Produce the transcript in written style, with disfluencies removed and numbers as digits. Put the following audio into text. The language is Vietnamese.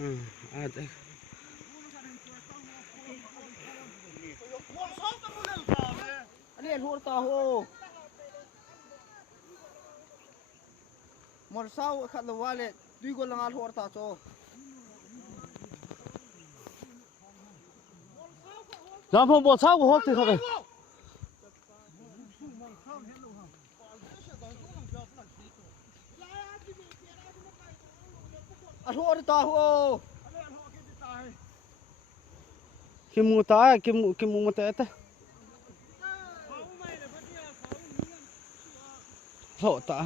Ate. Anh hùa tao hô. Một sau khát là vale, tuy có lang hùa tao cho. Làm phong bộ sao của hốt thì không phải. Anh hùa tao hô. Kim mu ta, kim mu ta ta. Hộ ta.